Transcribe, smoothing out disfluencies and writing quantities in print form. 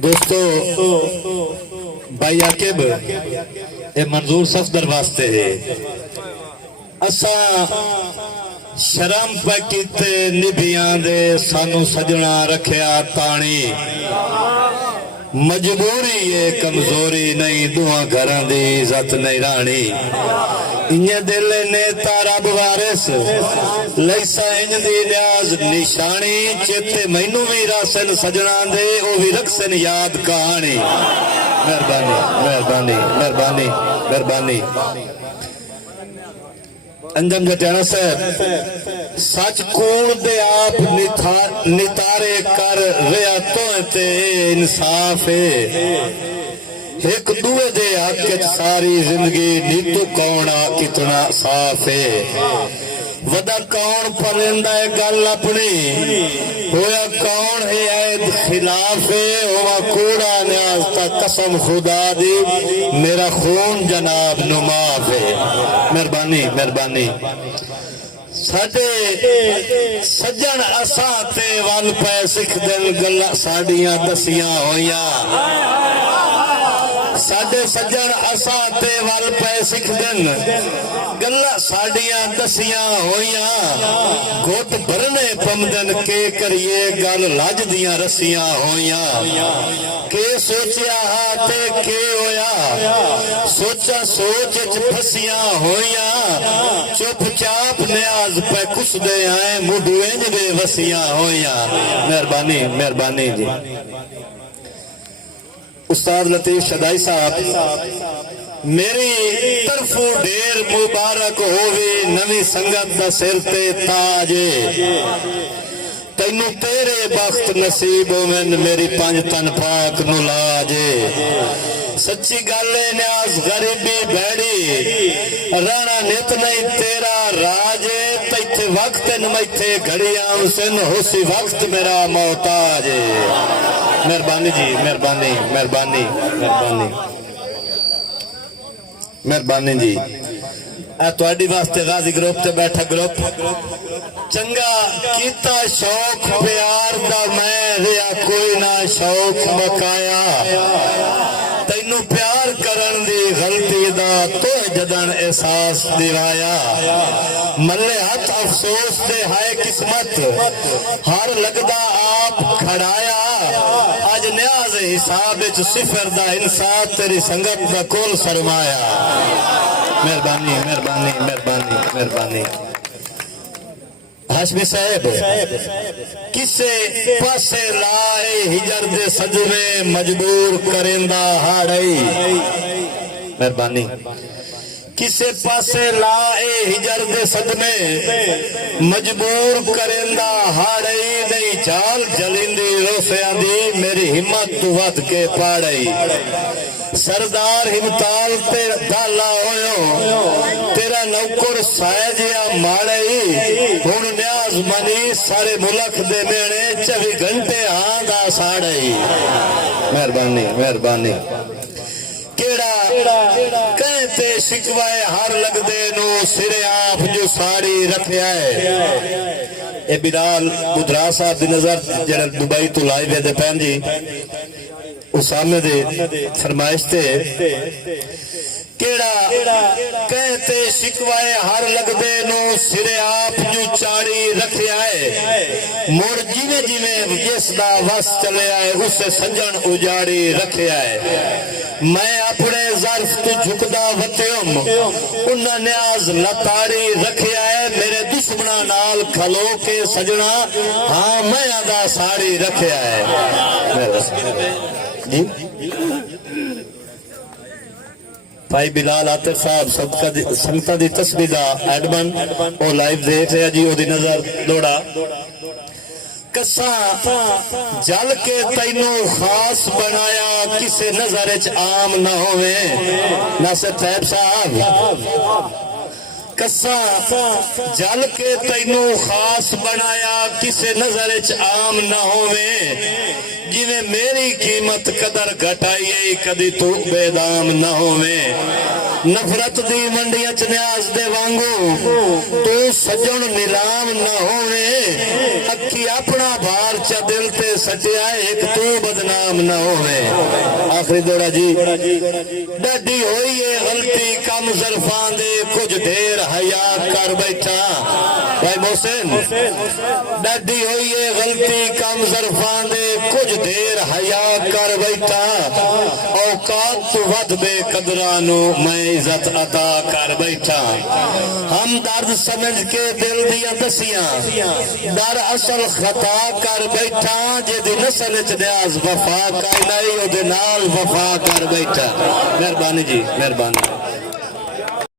दोस्तों भाई आकिब ये मंजूर सफदर वास्ते है असा शर्म पे कीते निभियां दे सानू सजना रखया ताणी मजबूरी ये कमजोरी नहीं दुआ घरां दी इज्जत नहीं राणी इन्हें दिल ने तारा बुवारिस लैसा इंज दी न्याज निशानी चेते मैनू भी रासन सजना दे ओ भी रखसन याद कहानी मेहरबानी मेहरबानी मेहरबानी मेहरबानी अंजम जटाना साहब सच कूड़ दे आप नितारे कर रिया तो ते इंसाफ है एक दुए दे हक सारी जिंदगी नीतू कौन कितना साफ है वदा कौन परिंदा है गल अपनी होया कौन है ऐद खिलाफ है हुआ कूड़ा न्याज ता कसम खुदा दी मेरा खून जनाब नुमाफ है मेहरबानी मेहरबानी साडे सज्जन असा ते वल पै सिख दिल गल्ला साडियां दसियां होइया साडे सज्जन असा ते वल पै सिख दिन गल्ला साडियां दसियां होइया घुट भरने पमदन के करिए गल लज दियां रसियां होइया के सोचिया हा ते के होया सोचा सोच च फसियां होइया चुपचाप न्याज पे कुछ दे आए मुढू इंज बेवसियां होइया मेहरबानी मेहरबानी जी उस्ताद लतीफ शदाई साहब मेरी तरफू ढेर मुबारक होवे नवी संगत दा सिर ते ताज तैनू तेरे बख्त नसीब होवन मेरी पंज तन पाक नु लाज सच्ची गल है न्याज गरीबी बैड़ी राणा नित नहीं तेरा राज तैथे वक्त नमैथे घड़ियां हुसैन होसी वक्त मेरा मोहताज मेहरबानी जी मेहरबानी मेहरबानी मेहरबानी मेहरबानी जी थोड़ी वास्ते गाजी ग्रुप से बैठा ग्रुप चंगा कीता शौक प्यार दा मैं रिया कोई ना शौक मकाया तैनू प्यार करन दी गलती दा तो जदन एहसास दिवाया मल्ले हाथ अफसोस दे हाय किस्मत हर लगदा आप खड़ाया आज न्याज हिसाब सिफर दा इंसाफ तेरी संगत दा कोल सरमाया मेहरबानी मेहरबानी मेहरबानी मेहरबानी हाशमी साहब किसे पासे लाए हिजर दे सजवे मजबूर करेंदा हाड़ई मेहरबानी किसे पासे लाए हिजर दे सदमे मजबूर करेंदा हाड़ई नहीं चाल जलिंदी रोसियां दी मेरी हिम्मत तू वध के पाड़ई सरदार हिमताल ते दाला होयो तेरा नौकर सायजिया माड़ई हुन न्याज मनी सारे मुल्क दे मेणे 24 घंटे आंदा साड़ई मेहरबानी मेहरबानी केड़ा कहते शिकवाए हर लगदे नो सिरे आप जो साड़ी रखया है ए बिलाल बुधरा साहब दी नजर जरा दुबई तो लाइव है दे पैन जी उसामे दे फरमाइश ते केड़ा कहते शिकवाए हर लगदे नो सिरे आप जो चाड़ी रखया है मुड़ जिवे जिवे जिसदा वस चले आए उसे सजन उजाड़ी रखया है मैं अपने ज़र्फ तू झुकदा वत्युम उन्ना न्याज लताड़ी रखया है मेरे दुश्मना नाल खलो के सजना हाँ मैं आदा साड़ी रखया है जी भाई बिलाल आतिर साहब संगता दी तस्वीर दा एडमन ओ लाइव देख रहा जी ओदी नजर दौड़ा कसा जल के तैनू खास बनाया किसे नजर च आम ना होवे नासिर साहब साहब कसा जल के तैनू खास बनाया किसे नजर च आम ना होवे जिवे मेरी कीमत कदर घटाई कदी तू बेदाम ना होवे नफरत दी मंडियां च न्याज दे वांगू तू सजन नीलाम ना होवे अखी अपना भार च दिल ते सटिया एक तू बदनाम न होवे। आखिरी दौड़ा जी डडी होई है गलती कम जरफा दे कुछ देर हया कर बैठा। भाई मोहसिन डडी हुई है गलती कम जरफा दे कुछ देर हया कर बैठा। औकात वध बेकदरानू मैं इज्जत अदा कर बैठा। हम दर्द समझ के दिल दिया दसियां डर असल खता कर बैठा। जिहदी नस्ल च न्याज वफा कर नहीं ओदे नाल वफा कर बैठा। मेहरबानी जी मेहरबानी।